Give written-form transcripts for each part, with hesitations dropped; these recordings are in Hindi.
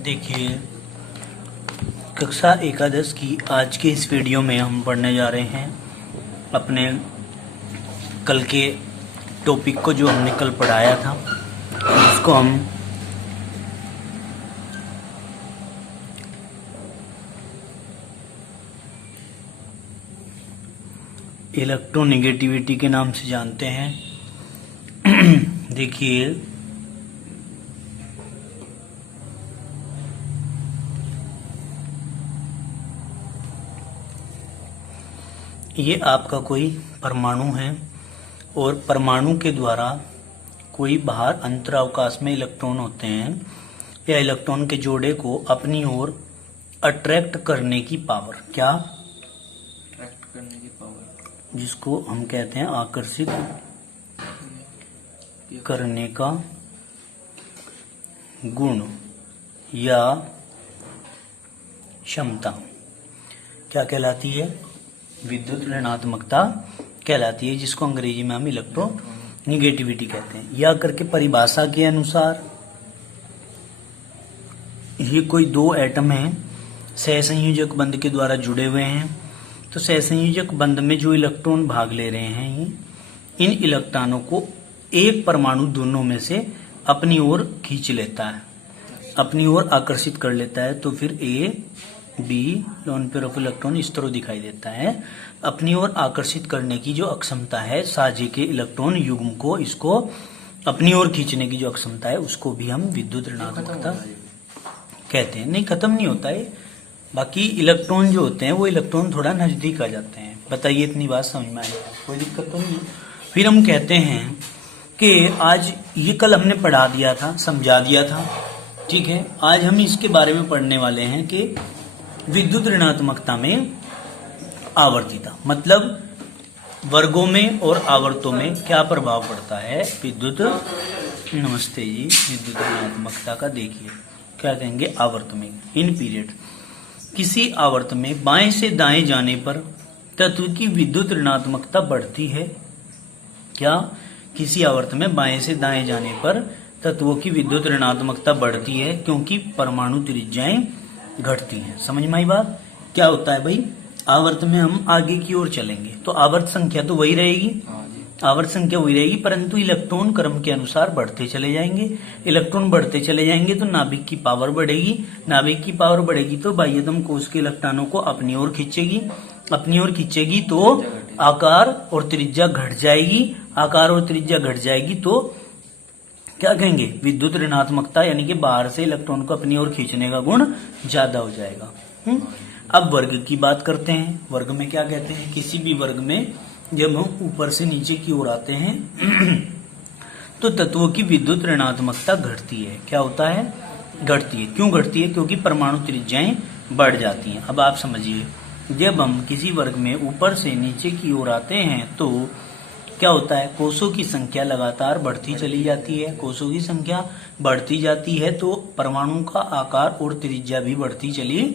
देखिए, कक्षा एकादश की आज के इस वीडियो में हम पढ़ने जा रहे हैं अपने कल के टॉपिक को, जो हमने कल पढ़ाया था, जिसको हम इलेक्ट्रोनेगेटिविटी के नाम से जानते हैं। देखिए, ये आपका कोई परमाणु है और परमाणु के द्वारा कोई बाहर अंतरावकाश में इलेक्ट्रॉन होते हैं या इलेक्ट्रॉन के जोड़े को अपनी ओर अट्रैक्ट करने की पावर, क्या अट्रैक्ट करने की पावर, जिसको हम कहते हैं आकर्षित करने का गुण या क्षमता क्या कहलाती है? विद्युत ऋणात्मकता कहलाती है, जिसको अंग्रेजी में हम इलेक्ट्रोनेगेटिविटी कहते हैं। या करके परिभाषा के अनुसार ये कोई दो एटम हैं, सहसंयोजक बंध के द्वारा जुड़े हुए हैं। तो सहसंयोजक बंध में जो इलेक्ट्रॉन भाग ले रहे हैं, इन इलेक्ट्रॉनों को एक परमाणु दोनों में से अपनी ओर खींच लेता है, अपनी ओर आकर्षित कर लेता है। तो फिर A B lone pair of electron इस तरह दिखाई देता है। अपनी ओर आकर्षित करने की जो अक्षमता है साझे के इलेक्ट्रॉन युग्म को, इसको अपनी ओर खींचने की जो अक्षमता है, उसको भी हम विद्युत ऋणात्मकता कहते हैं। नहीं, खत्म नहीं होता है। बाकी इलेक्ट्रॉन जो होते हैं वो इलेक्ट्रॉन थोड़ा नजदीक आ जाते हैं। बताइए, इतनी बात समझ में आई? कोई दिक्कत तो नहीं। फिर हम कहते हैं कि आज ये कल हमने पढ़ा दिया था, समझा दिया था, ठीक है। आज हम इसके बारे में पढ़ने वाले हैं कि विद्युत ऋणात्मकता में आवर्तिता, मतलब वर्गों में और आवर्तों में क्या प्रभाव पड़ता है विद्युत, नमस्ते जी, विद्युत ऋणात्मकता का। देखिए क्या कहेंगे, आवर्त में, इन पीरियड, किसी आवर्त में बाएं से दाएं जाने पर तत्व की विद्युत ऋणात्मकता बढ़ती है। क्या? किसी आवर्त में बाएं से दाएं जाने पर तत्वों की विद्युत ऋणात्मकता बढ़ती है, क्योंकि परमाणु त्रिज्याएं घटती हैं। समझ में आई बात? क्या होता है भाई, आवर्त में हम आगे की ओर चलेंगे तो आवर्त संख्या तो वही रहेगी, आवर्त संख्या वही रहेगी, परंतु इलेक्ट्रॉन क्रम के अनुसार बढ़ते चले जाएंगे। इलेक्ट्रॉन बढ़ते चले जाएंगे तो नाभिक की पावर बढ़ेगी, नाभिक की पावर बढ़ेगी तो बाह्यतम कोश के इलेक्ट्रॉनों को अपनी ओर खींचेगी, अपनी ओर खींचेगी तो आकार और त्रिज्या घट जाएगी, आकार और त्रिज्या घट जाएगी तो क्या कहेंगे, विद्युत ऋणात्मकता, यानी कि बाहर से इलेक्ट्रॉन को अपनी ओर खींचने का गुण ज्यादा हो जाएगा। अब वर्ग की बात करते हैं। वर्ग में क्या कहते हैं, किसी भी वर्ग में जब हम ऊपर से नीचे की ओर आते हैं तो तत्वों की विद्युत ऋणात्मकता घटती है। क्या होता है? घटती है। क्यों घटती है? क्योंकि परमाणु त्रिज्याएं बढ़ जाती हैं। अब आप समझिए, जब हम किसी वर्ग में ऊपर से नीचे की ओर आते हैं तो क्या होता है, कोषों की संख्या लगातार बढ़ती चली जाती है। कोषों की संख्या बढ़ती जाती है तो परमाणु का आकार और त्रिज्या भी बढ़ती चली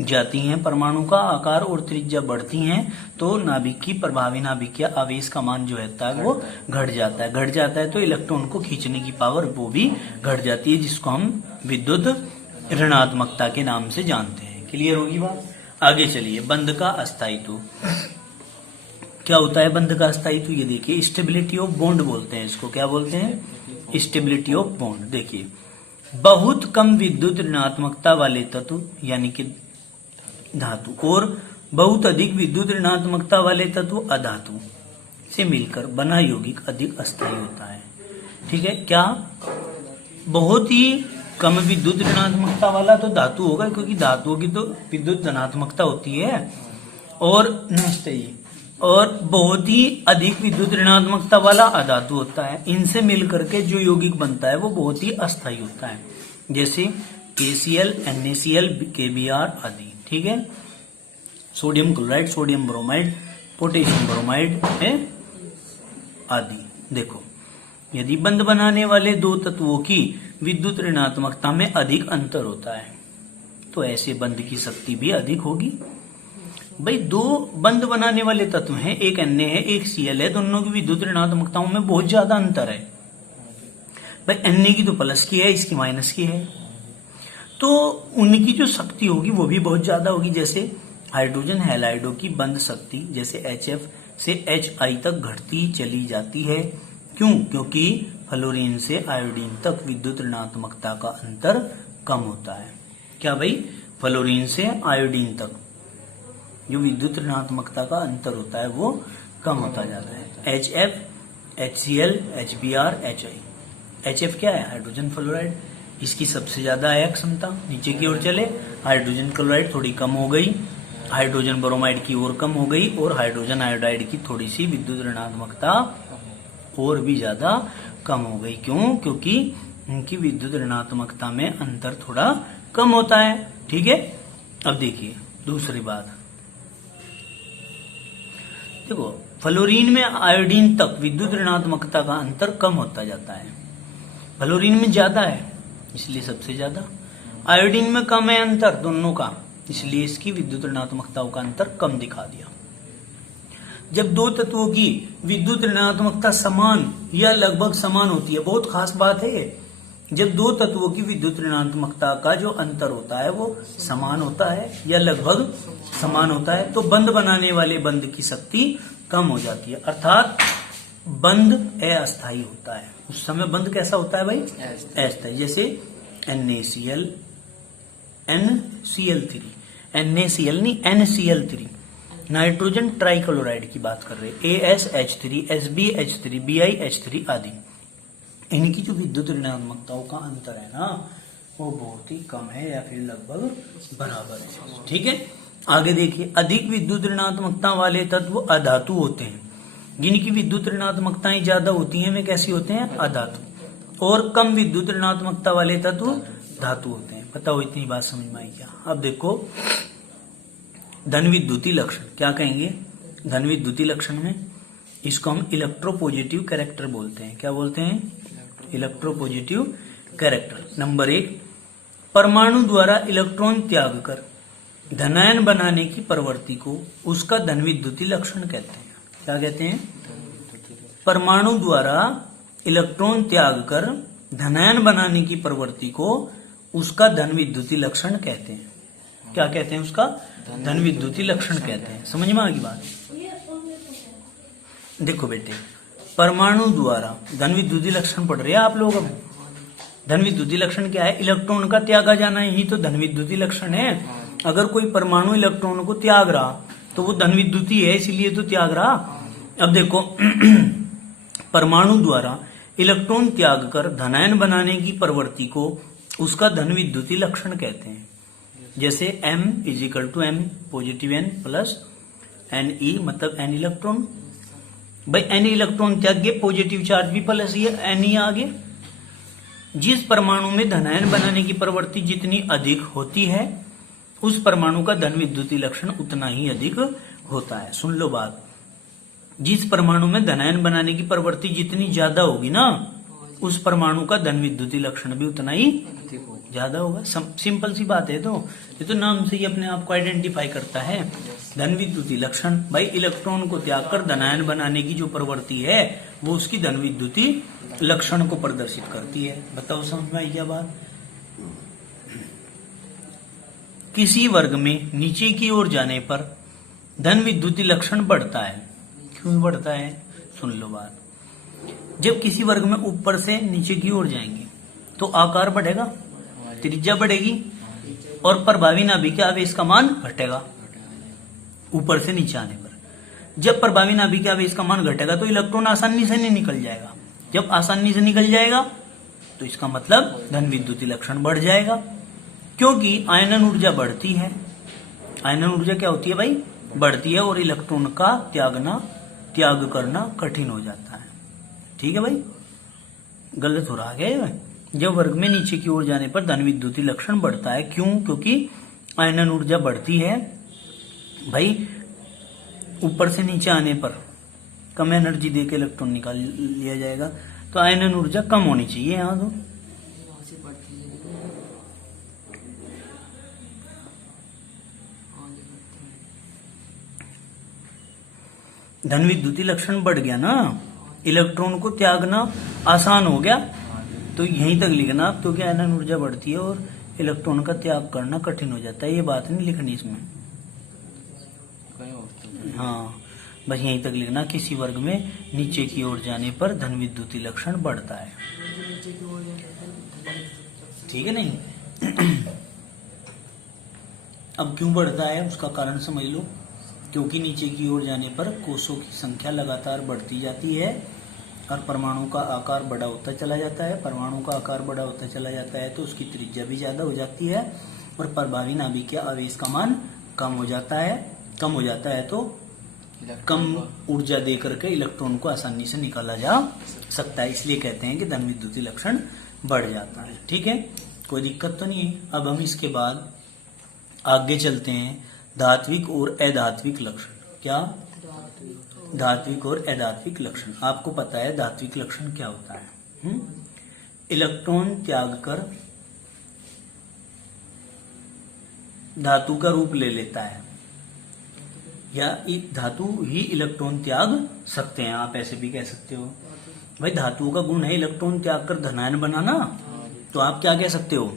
जाती हैं। परमाणु का आकार और त्रिज्या बढ़ती हैं तो नाभिक की, प्रभावी नाभिक या आवेश का मान जो रहता है वो घट जाता है। घट जाता है तो इलेक्ट्रॉन को खींचने की पावर वो भी घट जाती है, जिसको हम विद्युत ऋणात्मकता के नाम से जानते हैं। क्लियर होगी बात? आगे चलिए, बंध का अस्थायित्व। क्या होता है बंध का अस्थायित्व? ये देखिए, स्टेबिलिटी ऑफ बॉन्ड बोलते हैं इसको। क्या बोलते हैं? Stability of bond. देखिए, बहुत कम विद्युत ऋणात्मकता वाले तत्व, यानी कि धातु, और बहुत अधिक विद्युत ऋणात्मकता वाले तत्व अधातु से मिलकर बना यौगिक अधिक अस्थायी होता है। ठीक है। क्या? बहुत ही कम विद्युत ऋणात्मकता वाला तो धातु होगा, क्योंकि धातुओं की तो विद्युत धनात्मकता होती है, और नमस्ते जी, और बहुत ही अधिक विद्युत ऋणात्मकता वाला अधातु होता है। इनसे मिलकर के जो यौगिक बनता है वो बहुत ही अस्थायी होता है, जैसे KCl, NaCl, KBr आदि। ठीक है। Sodium chloride, sodium bromide, potassium bromide है आदि। देखो, यदि बंध बनाने वाले दो तत्वों की विद्युत ऋणात्मकता में अधिक अंतर होता है तो ऐसे बंध की शक्ति भी अधिक होगी। भाई, दो बंध बनाने वाले तत्व हैं, एक Na है, एक Cl है, दोनों की विद्युत ऋणात्मकताओं में बहुत ज्यादा अंतर है। भाई Na की तो प्लस की है, इसकी माइनस की है, तो उनकी जो शक्ति होगी वो भी बहुत ज्यादा होगी। जैसे हाइड्रोजन हैलाइडों की बंध शक्ति जैसे HF से HI तक घटती चली जाती है। क्यों? क्योंकि फ्लोरीन से आयोडीन तक विद्युत ऋणात्मकता का अंतर कम होता है। क्या भाई? फ्लोरीन से आयोडीन तक जो विद्युत ऋणात्मकता का अंतर होता है वो कम होता जाता है। HF, HCl, HBr, HI। HF क्या है? Hydrogen fluoride. इसकी सबसे ज्यादा है क्षमता, नीचे की ओर चले। हाइड्रोजन क्लोराइड थोड़ी कम हो गई, हाइड्रोजन ब्रोमाइड की ओर कम हो गई, और हाइड्रोजन आयोडाइड की थोड़ी सी विद्युत ऋणात्मकता और भी ज्यादा कम हो गई। क्यों? क्योंकि उनकी विद्युत ऋणात्मकता में अंतर थोड़ा कम होता है। ठीक है, अब देखिए दूसरी बात, देखो फ्लोरीन में आयोडीन तक विद्युत ऋणात्मकता का अंतर कम होता जाता है। फ्लोरीन में ज्यादा है इसलिए सबसे ज्यादा, आयोडीन में कम है अंतर दोनों का, इसलिए इसकी विद्युत ऋणात्मकताओं का अंतर कम दिखा दिया। जब दो तत्वों की विद्युत ऋणात्मकता समान या लगभग समान होती है, बहुत खास बात है ये, जब दो तत्वों की विद्युत ऋणात्मकता का जो अंतर होता है वो समान होता है या लगभग समान होता है, तो बंध बनाने वाले बंध की शक्ति कम हो जाती है, अर्थात बंध अस्थायी होता है। उस समय बंध कैसा होता है भाई? अस्थायी। जैसे NaCl, NCl3, NaCl नहीं NCl3, नाइट्रोजन ट्राइक्लोराइड की बात कर रहे हैं, ASH3, SbH3, BiH3 आदि। इनकी जो विद्युत ऋणात्मकताओं का अंतर है ना वो बहुत ही कम है या फिर लगभग बराबर है। ठीक है, आगे देखिए, अधिक विद्युत ऋणात्मकता वाले तत्व अधातु होते हैं। जिनकी विद्युत ऋणात्मकताएं ज्यादा होती हैं वे कैसी होते हैं? अधातु। और कम विद्युत ऋणात्मकता वाले तत्व धातु होते हैं। बताओ इतनी बात समझ में आई क्या? अब देखो धन विद्युतीय लक्षण क्या कहेंगे? धन विद्युतीय लक्षण में इसको हम इलेक्ट्रोपॉजिटिव कैरेक्टर बोलते हैं। क्या बोलते हैं? Electropositive character. नंबर 1, परमाणु द्वारा इलेक्ट्रॉन त्याग कर धनायन बनाने की प्रवृत्ति को उसका धन विद्युतीय लक्षण कहते हैं। क्या कहते हैं? परमाणु द्वारा इलेक्ट्रॉन त्याग कर धनायन बनाने की प्रवृत्ति को उसका धन विद्युतीय लक्षण कहते हैं। क्या कहते हैं? उसका धन विद्युतीय लक्षण कहते हैं। समझ में आ गई बात? देखो बेटे, परमाणु द्वारा धन विद्युतीय लक्षण पढ़ रहे हैं आप लोग। अब धन विद्युतीय लक्षण क्या है? इलेक्ट्रॉन का त्यागा जाना, यही तो धन विद्युतीय लक्षण है। अगर कोई परमाणु इलेक्ट्रॉन को त्याग रहा तो वो धन विद्युतीय है, इसीलिए तो त्याग रहा। अब देखो परमाणु द्वारा इलेक्ट्रॉन त्याग कर धनायन बनाने की प्रवृत्ति को उसका धन विद्युतीय लक्षण कहते हैं। जैसे M = M, positive N plus Ne, मतलब N इलेक्ट्रॉन। भाई N इलेक्ट्रॉन त्याग गए, पॉजिटिव चार्ज भी प्लस ये Ne आगे। जिस परमाणु में धनायन बनाने की प्रवृत्ति जितनी अधिक होती है उस परमाणु का धन विद्युतीय लक्षण उतना ही अधिक होता है। सुन लो बात, जिस परमाणु में धनायन बनाने की प्रवृत्ति जितनी ज्यादा होगी ना उस परमाणु का धन विद्युतीय लक्षण भी उतना ही ज्यादा होगा। सिंपल सी बात है। तो ये तो नाम से ही अपने आप को आइडेंटिफाई करता है। धन विद्युतीय लक्षण, भाई इलेक्ट्रॉन को त्याग कर धनायन बनाने की जो प्रवृत्ति है वो उसकी धन विद्युतीय लक्षण को प्रदर्शित करती है। बताओ समझ में आई क्या बात? किसी वर्ग में नीचे की ओर जाने पर धन विद्युतीय लक्षण बढ़ता है। क्यों बढ़ता है? सुन लो बात, जब किसी वर्ग में ऊपर से नीचे की ओर जाएंगे तो आकार बढ़ेगा, त्रिज्या बढ़ेगी और प्रभावी नाभिक आवेश का मान घटेगा। ऊपर से नीचे आने पर जब प्रभावी नाभिक आवेश का मान घटेगा तो इलेक्ट्रॉन आसानी से नहीं निकल जाएगा। जब आसानी से निकल जाएगा तो इसका मतलब धन विद्युतीय लक्षण बढ़ जाएगा, क्योंकि आयनन ऊर्जा बढ़ती है। आयनन ऊर्जा क्या होती है भाई? बढ़ती है और इलेक्ट्रॉन का त्याग करना कठिन हो जाता है। ठीक है भाई, गलत हो रहा है। जब वर्ग में नीचे की ओर जाने पर धन विद्युतीय लक्षण बढ़ता है। क्यों? क्योंकि आयनन ऊर्जा बढ़ती है। भाई ऊपर से नीचे आने पर कम एनर्जी देकर इलेक्ट्रॉन निकाल लिया जाएगा, तो आयनन ऊर्जा कम होनी चाहिए यहाँ तो। धन विद्युतीय लक्षण बढ़ गया ना, इलेक्ट्रॉन को त्यागना आसान हो गया, तो यहीं तक लिखना, क्योंकि आयनन ऊर्जा बढ़ती है और इलेक्ट्रॉन का त्याग करना कठिन हो जाता है। ये बात नहीं लिखनी इसमें, कहीं और तो हाँ बस यहीं तक लिखना। किसी वर्ग में नीचे की ओर जाने पर धन विद्युतीय लक्षण बढ़ता है, ठीक है नहीं। अब क्यों बढ़ता है उसका कारण समझ लो। क्योंकि नीचे की ओर जाने पर कोषों की संख्या लगातार बढ़ती जाती है और परमाणु का आकार बड़ा होता चला जाता है। परमाणु का आकार बड़ा होता चला जाता है तो उसकी त्रिज्या भी ज्यादा हो जाती है और प्रभावी नाभिकीय आवेश का मान कम हो जाता है। कम हो जाता है तो कम ऊर्जा दे करके इलेक्ट्रॉन को आसानी से निकाला जा सकता है, इसलिए कहते हैं कि धन विद्युतीय लक्षण बढ़ जाता है। ठीक है, कोई दिक्कत तो नहीं है। अब हम इसके बाद आगे चलते हैं, धात्विक और अधात्विक लक्षण। क्या? धात्विक और अधात्विक लक्षण। आपको पता है धात्विक लक्षण क्या होता है? इलेक्ट्रॉन त्याग कर धातु का रूप ले लेता है, या धातु ही इलेक्ट्रॉन त्याग सकते हैं। आप ऐसे भी कह सकते हो भाई धातु का गुण है इलेक्ट्रॉन त्याग कर धनायन बनाना, तो आप क्या कह सकते हो?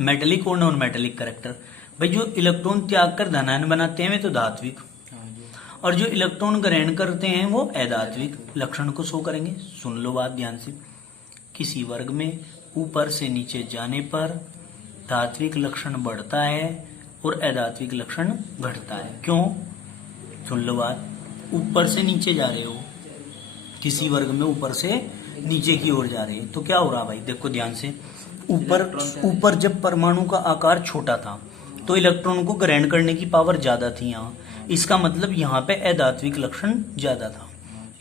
मेटेलिक और नॉन मेटेलिक कैरेक्टर। भाई जो इलेक्ट्रॉन त्याग कर धनायन बनाते हैं वे तो धात्विक, और जो इलेक्ट्रॉन ग्रहण करते हैं वो अधात्विक लक्षण को शो करेंगे। सुन लो बात ध्यान से। किसी वर्ग में ऊपर से नीचे जाने पर धात्विक लक्षण बढ़ता है और अधात्विक लक्षण घटता है। क्यों? सुन लो बात। ऊपर से नीचे जा रहे हो, किसी वर्ग में ऊपर से नीचे की ओर जा रहे हैं तो क्या हो रहा भाई? देखो ध्यान से। ऊपर जब परमाणु का आकार छोटा था तो इलेक्ट्रॉन को ग्रहण करने की पावर ज्यादा थी यहाँ, इसका मतलब यहाँ पे अधात्विक लक्षण ज्यादा था।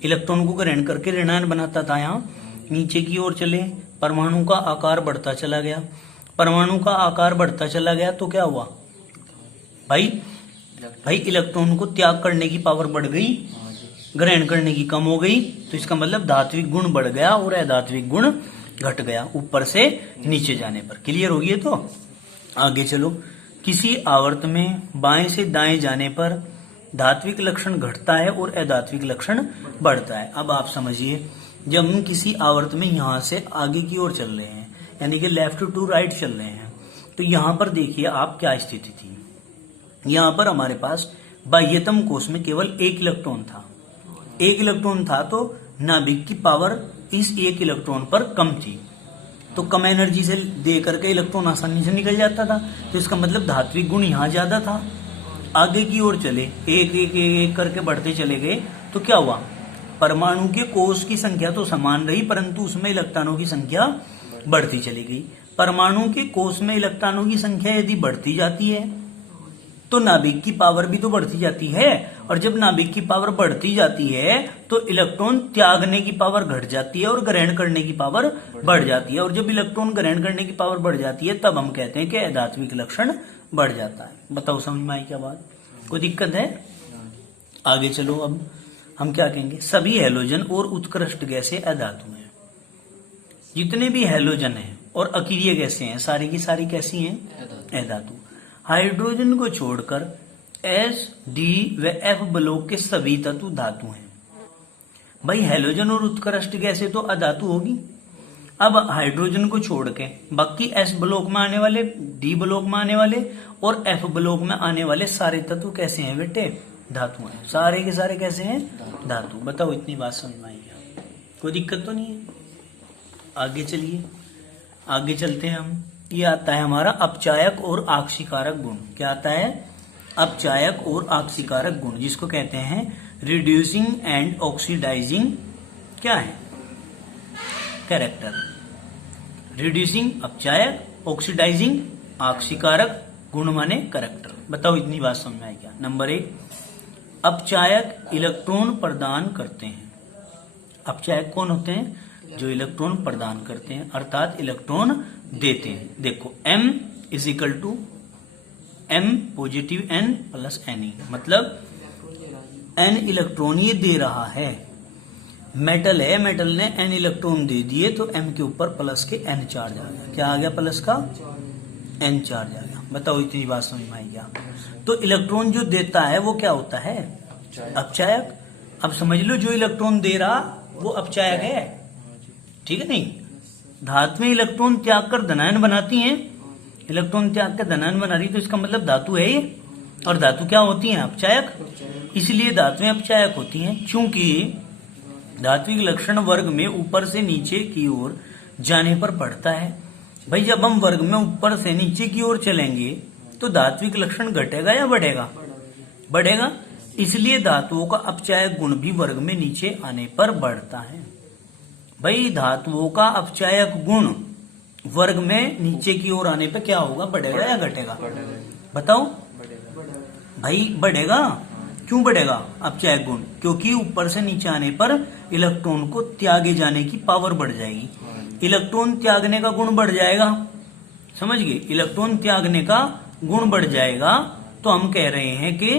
इलेक्ट्रॉन को ग्रहण करके ऋणायन बनाता था। यहाँ नीचे की ओर चले, परमाणु का आकार बढ़ता चला गया। परमाणु का आकार बढ़ता चला गया तो क्या हुआ भाई इलेक्ट्रॉन को त्याग करने की पावर बढ़ गई, ग्रहण करने की कम हो गई, तो इसका मतलब धात्विक गुण बढ़ गया और अधात्विक गुण घट गया ऊपर से नीचे जाने पर। क्लियर हो गई? तो आगे चलो। किसी आवर्त में बाएं से दाएं जाने पर धात्विक लक्षण घटता है और अधात्विक लक्षण बढ़ता है। अब आप समझिए, जब हम किसी आवर्त में यहां से आगे की ओर चल रहे हैं, यानी कि लेफ्ट टू राइट चल रहे हैं, तो यहां पर देखिए आप क्या स्थिति थी। यहां पर हमारे पास बाह्यतम कोश में केवल एक इलेक्ट्रॉन था। एक इलेक्ट्रॉन था तो नाभिक की पावर इस एक इलेक्ट्रॉन पर कम थी, तो कम एनर्जी से दे करके इलेक्ट्रॉन आसानी से निकल जाता था। तो इसका मतलब धात्विक गुण यहाँ ज्यादा था। आगे की ओर चले, एक एक एक करके बढ़ते चले गए तो क्या हुआ? परमाणु के कोष की संख्या तो समान रही परंतु उसमें इलेक्ट्रॉनों की संख्या बढ़ती चली गई। परमाणु के कोष में इलेक्ट्रॉनों की संख्या यदि बढ़ती जाती है तो नाभिक की पावर भी तो बढ़ती जाती है, और जब नाभिक की पावर बढ़ती जाती है तो इलेक्ट्रॉन त्यागने की पावर घट जाती है और ग्रहण करने की पावर बढ़ जाती है। और जब इलेक्ट्रॉन ग्रहण करने की पावर बढ़ जाती है तब हम कहते हैं कि अधात्विक लक्षण बढ़ जाता है। बताओ समझ में आई क्या बात? कोई दिक्कत है? आगे चलो। अब हम क्या कहेंगे? सभी हैलोजन और उत्कृष्ट गैसें अधातु हैं। जितने भी हैलोजन हैं और अकीरिय गैसें हैं सारी की सारी कैसी हैं? अधातु। हाइड्रोजन को छोड़कर एस, डी व एफ ब्लॉक के सभी तत्व धातु हैं। भाई हैलोजन और उत्कृष्ट गैसें तो अधातु होगी। अब हाइड्रोजन को छोड़ के बाकी एस ब्लॉक में आने वाले, डी ब्लॉक में आने वाले और एफ ब्लॉक में आने वाले सारे तत्व कैसे हैं बेटे? धातु हैं। सारे के सारे कैसे हैं? धातु। बताओ इतनी बात समझ में आई क्या? कोई दिक्कत तो नहीं है? आगे चलिए, आगे चलते हैं हम। ये आता है हमारा अपचायक और आक्सीकारक गुण। क्या आता है? अपचायक और आक्सीकारक गुण, जिसको कहते हैं रिड्यूसिंग एंड ऑक्सीडाइजिंग क्या है? कैरेक्टर। रिड्यूसिंग अपचायक, ऑक्सीडाइजिंग आक्सीकारक, गुण माने कैरेक्टर। बताओ इतनी बात समझ में आई क्या? नंबर 1, अपचायक इलेक्ट्रॉन प्रदान करते हैं। अपचायक कौन होते हैं? जो इलेक्ट्रॉन प्रदान करते हैं, अर्थात इलेक्ट्रॉन देते हैं। देखो M is equal to M positive N plus N, मतलब N इलेक्ट्रॉन ये दे रहा है। मेटल है, मेटल ने N इलेक्ट्रॉन दे दिए तो M के ऊपर प्लस के N चार्ज आ गया। क्या आ गया? प्लस का N चार्ज आ गया। बताओ इतनी बात समझ में आई क्या? तो इलेक्ट्रॉन जो देता है वो क्या होता है? अपचायक। अब समझ लो जो इलेक्ट्रॉन दे रहा वो अपचायक है, ठीक है नहीं? धातुएं इलेक्ट्रॉन त्याग कर धनायन बनाती हैं इलेक्ट्रॉन त्याग के धनायन बना रही, तो इसका मतलब धातु है ये। और धातु क्या होती है? अपचायक। इसलिए धातुएं अपचायक होती हैं। चूंकि धात्विक लक्षण वर्ग में ऊपर से नीचे की ओर जाने पर पड़ता है। भाई जब हम वर्ग में ऊपर से नीचे की ओर चलेंगे तो धात्विक लक्षण घटेगा या बढ़ेगा? बढ़ेगा। इसलिए धातुओं का अपचायक गुण भी वर्ग में नीचे आने पर बढ़ता है। भाई धातुओं का अपचायक गुण वर्ग में नीचे की ओर आने पर क्या होगा? बढ़ेगा या घटेगा? बताओ भाई। बढ़ेगा। क्यों बढ़ेगा अपचायक गुण? क्योंकि ऊपर से नीचे आने पर इलेक्ट्रॉन को त्यागे जाने की पावर बढ़ जाएगी। इलेक्ट्रॉन त्यागने का गुण बढ़ जाएगा। समझ गए? इलेक्ट्रॉन त्यागने का गुण बढ़ जाएगा तो हम कह रहे हैं कि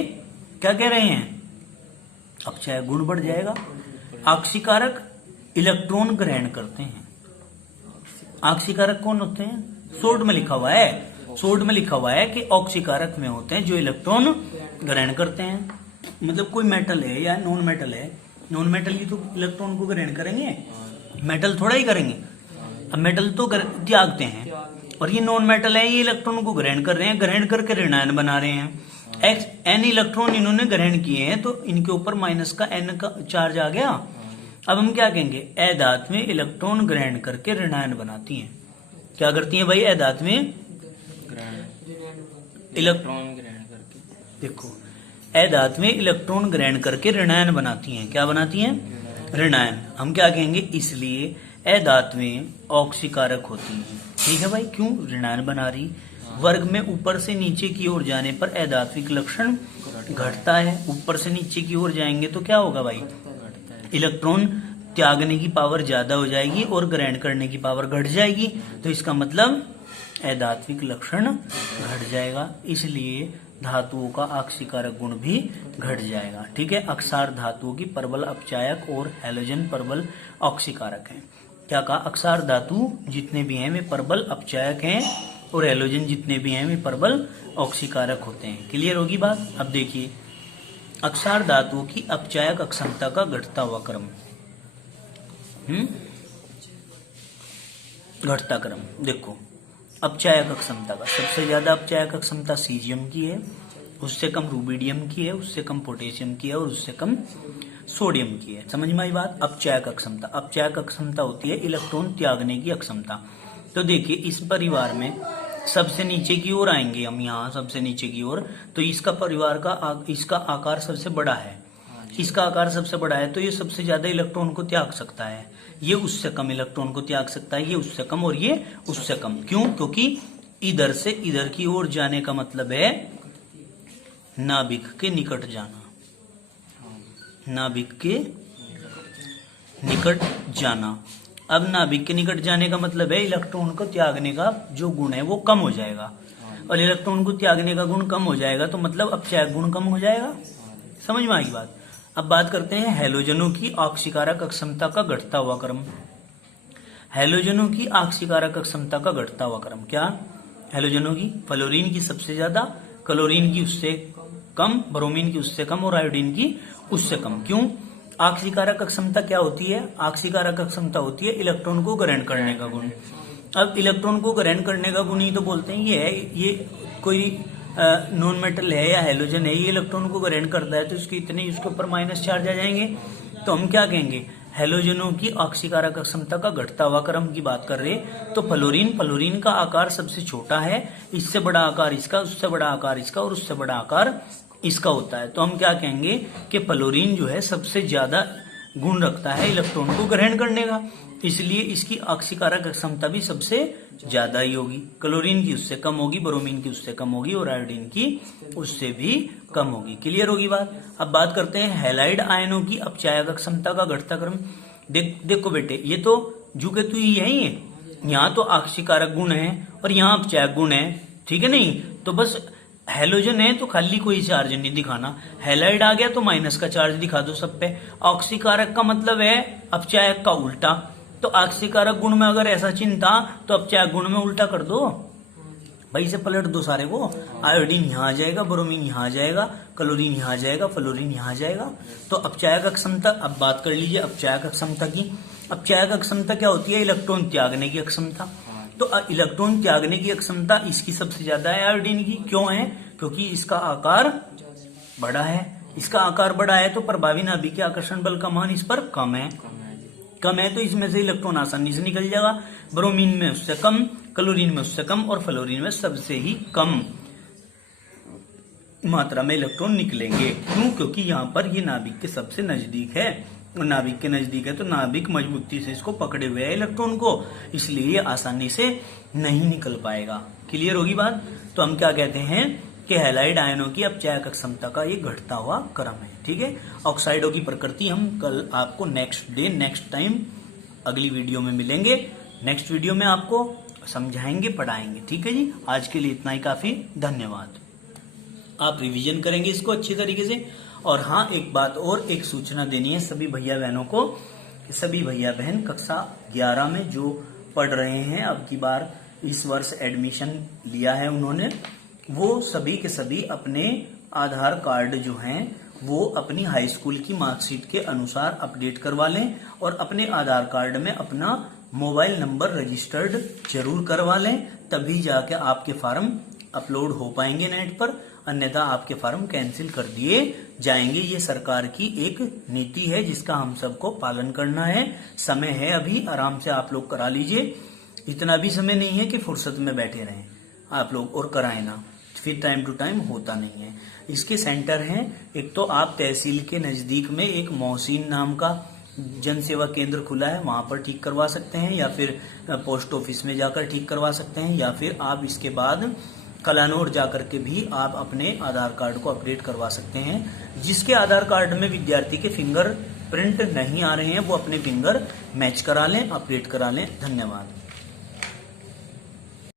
क्या कह रहे हैं? अपचायक गुण बढ़ जाएगा। आक्सीकारक इलेक्ट्रॉन ग्रहण करते हैं। आक्सीकारक कौन होते हैं? शॉर्ट में लिखा हुआ है, शॉर्ट में लिखा हुआ है कि ऑक्सीकारक में होते हैं जो इलेक्ट्रॉन ग्रहण करते हैं। मतलब कोई मेटल है या नॉन मेटल है, नॉन मेटल की तो इलेक्ट्रॉन को ग्रहण करेंगे, मेटल थोड़ा ही करेंगे। अब मेटल तो त्यागते हैं और ये नॉन मेटल है, ये इलेक्ट्रॉन को ग्रहण कर रहे हैं, ग्रहण करके ऋणायन बना रहे हैं। एन इलेक्ट्रॉन इन्होंने ग्रहण किए हैं तो इनके ऊपर माइनस का एन का चार्ज आ गया। अब हम क्या कहेंगे? अधात्में इलेक्ट्रॉन ग्रहण करके ऋणायन बनाती हैं। क्या करती हैं भाई? अधात्में इलेक्ट्रॉन ग्रहण करके, देखो अधात्में इलेक्ट्रॉन ग्रहण करके ऋणायन बनाती हैं। क्या बनाती हैं? ऋणायन। हम क्या कहेंगे? इसलिए अधात्में ऑक्सीकारक होती हैं। ठीक है भाई। क्यों? ऋणायन बना रही। वर्ग में ऊपर से नीचे की ओर जाने पर अधात्विक लक्षण घटता है। ऊपर से नीचे की ओर जाएंगे तो क्या होगा भाई? इलेक्ट्रॉन त्यागने की पावर ज्यादा हो जाएगी और ग्रहण करने की पावर घट जाएगी। तो इसका मतलब अधात्विक लक्षण घट जाएगा। इसलिए धातुओं का आक्सीकारक गुण भी घट जाएगा। ठीक है। अक्षार धातुओं की प्रबल अपचायक और हैलोजन प्रबल ऑक्सीकारक हैं। क्या कहा? अक्षार धातु जितने भी हैं वे प्रबल अपचायक हैं और हैलोजन जितने भी हैं वे प्रबल ऑक्सीकारक होते हैं। क्लियर होगी बात? अब देखिए अक्षार धातुओं की अपचायक अक्षमता का घटता हुआ क्रम। घटता क्रम देखो। अपचायक अक्षमता का सबसे ज्यादा अपचायक अक्षमता सीजियम की है, उससे कम रूबिडियम की है, उससे कम पोटेशियम की है और उससे कम सोडियम की है। समझ में आई बात? अपचायक अक्षमता। अपचायक अक्षमता होती है इलेक्ट्रॉन त्यागने की अक्षमता। तो देखिए इस परिवार में सबसे नीचे की ओर आएंगे हम, यहाँ सबसे नीचे की ओर, तो इसका परिवार का इसका आकार सबसे बड़ा है, इसका आकार सबसे बड़ा है, तो ये सबसे ज्यादा इलेक्ट्रॉन को त्याग सकता है। ये उससे कम इलेक्ट्रॉन को त्याग सकता है, ये उससे कम और ये उससे कम। क्यों? क्योंकि इधर से इधर की ओर जाने का मतलब है नाभिक के निकट जाना, नाभिक के निकट जाना। अब नाभिक के निकट जाने का मतलब है इलेक्ट्रॉन को त्यागने का जो गुण है वो कम हो जाएगा, और इलेक्ट्रॉन को त्यागने का गुण कम हो जाएगा तो मतलब अपचायक गुण कम हो जाएगा। समझ में आई बात? अब बात करते हैं हैलोजनों की ऑक्सीकारक अक्षमता का घटता हुआ क्रम। हैलोजनों की ऑक्सीकारक अक्षमता का घटता हुआ क्रम क्या? हैलोजनों की फ्लोरीन की सबसे ज्यादा, क्लोरीन की उससे कम, ब्रोमीन की उससे कम और आयोडीन की उससे कम। क्यों? ऑक्सीकारक अक्षमता क्या होती है? ऑक्सीकारक अक्षमता होती है इलेक्ट्रॉन को ग्रहण करने का गुण। अब इलेक्ट्रॉन को ग्रहण करने का गुण ही तो बोलते हैं ये है, ये कोई नॉन मेटल है या हैलोजन है, ये इलेक्ट्रॉन को ग्रहण करता है तो इसके इतने उसके ऊपर माइनस चार्ज आ जाएंगे। तो हम क्या कहेंगे? हैलोजनों की ऑक्सीकारक अक्षमता का घटता हुआ क्रम की बात कर रहे। तो फ्लोरीन का आकार सबसे छोटा है, इससे बड़ा आकार इसका, उससे बड़ा आकार इसका और उससे बड़ा आकार इसका होता है। तो हम क्या कहेंगे कि फ्लोरीन जो है सबसे ज्यादा गुण रखता है इलेक्ट्रॉन को ग्रहण करने का, इसलिए इसकी ऑक्सीकारक क्षमता भी सबसे ज्यादा ही होगी। क्लोरीन की उससे कम होगी, ब्रोमीन की उससे कम होगी और आयोडीन की उससे भी कम होगी। क्लियर होगी बात? अब बात करते हैं हैलाइड आयनों की अपचायक क्षमता का घटता क्रम। देखो बेटे, ये तो जू के तू यही है, यहाँ तो ऑक्सीकारक गुण है और यहाँ अपचायक गुण है, ठीक है नहीं? तो बस हैलोजन है तो खाली कोई चार्ज नहीं दिखाना, हैलाइड आ गया तो माइनस का चार्ज दिखा दो सब पे। ऑक्सीकारक का मतलब है अपचायक का उल्टा, तो ऑक्सीकारक गुण में अगर ऐसा चिन्ह था तो अपचायक गुण में उल्टा कर दो भाई, से पलट दो सारे को। आयोडीन यहाँ आ जाएगा, ब्रोमीन यहाँ आ जाएगा, क्लोरीन यहाँ आ जाएगा, फ्लोरीन यहाँ आ जाएगा। तो अपचायक क्षमता, अब बात कर लीजिए अपचायक क्षमता की। अपचायक क्षमता क्या होती है? इलेक्ट्रॉन त्यागने की क्षमता। तो इलेक्ट्रॉन त्यागने की क्षमता इसकी सबसे ज्यादा है आयोडीन की। क्यों है? क्योंकि इसका आकार बड़ा है। इसका आकार बड़ा है तो प्रभावी नाभिक के आकर्षण बल का मान इस पर कम है। कम है तो इसमें से इलेक्ट्रॉन आसानी से निकल जाएगा। ब्रोमीन में उससे कम, क्लोरीन में उससे कम और फ्लोरीन में सबसे ही कम मात्रा में इलेक्ट्रॉन निकलेंगे। क्यों? क्योंकि यहाँ पर ये नाभिक के सबसे नजदीक है। नाभिक के नजदीक है तो नाभिक मजबूती से इसको पकड़े हुए है इलेक्ट्रॉन को, इसलिए ये आसानी से नहीं निकल पाएगा। क्लियर होगी बात? तो हम क्या कहते हैं कि हैलाइड आयनों की अपचायक क्षमता का ये घटता हुआ क्रम है। ठीक है। ऑक्साइडों की प्रकृति हम कल आपको नेक्स्ट टाइम अगली वीडियो में मिलेंगे। नेक्स्ट वीडियो में आपको समझाएंगे, पढ़ाएंगे। ठीक है जी। आज के लिए इतना ही काफी। धन्यवाद। आप रिवीजन करेंगे इसको अच्छी तरीके से। और हाँ, एक बात और, एक सूचना देनी है सभी भैया बहनों को। सभी भैया बहन कक्षा 11 में जो पढ़ रहे हैं, अब की बार इस वर्ष एडमिशन लिया है उन्होंने, वो सभी के सभी अपने आधार कार्ड जो हैं वो अपनी हाई स्कूल की मार्कशीट के अनुसार अपडेट करवा लें और अपने आधार कार्ड में अपना मोबाइल नंबर रजिस्टर्ड जरूर करवा लें, तभी जाके आपके फॉर्म अपलोड हो पाएंगे नेट पर, अन्यथा आपके फॉर्म कैंसिल कर दिए जाएंगे। ये सरकार की एक नीति है जिसका हम सबको पालन करना है। समय है अभी, आराम से आप लोग करा लीजिए। इतना भी समय नहीं है कि फुर्सत में बैठे रहें आप लोग और कराए ना, फिर टाइम टू टाइम होता नहीं है। इसके सेंटर हैं, एक तो आप तहसील के नजदीक में एक मोहसिन नाम का जन सेवा केंद्र खुला है, वहां पर ठीक करवा सकते हैं, या फिर पोस्ट ऑफिस में जाकर ठीक करवा सकते हैं, या फिर आप इसके बाद कलानौर जाकर के भी आप अपने आधार कार्ड को अपडेट करवा सकते हैं। जिसके आधार कार्ड में विद्यार्थी के फिंगर प्रिंट नहीं आ रहे हैं वो अपने फिंगर मैच करा लें, अपडेट करा लें। धन्यवाद।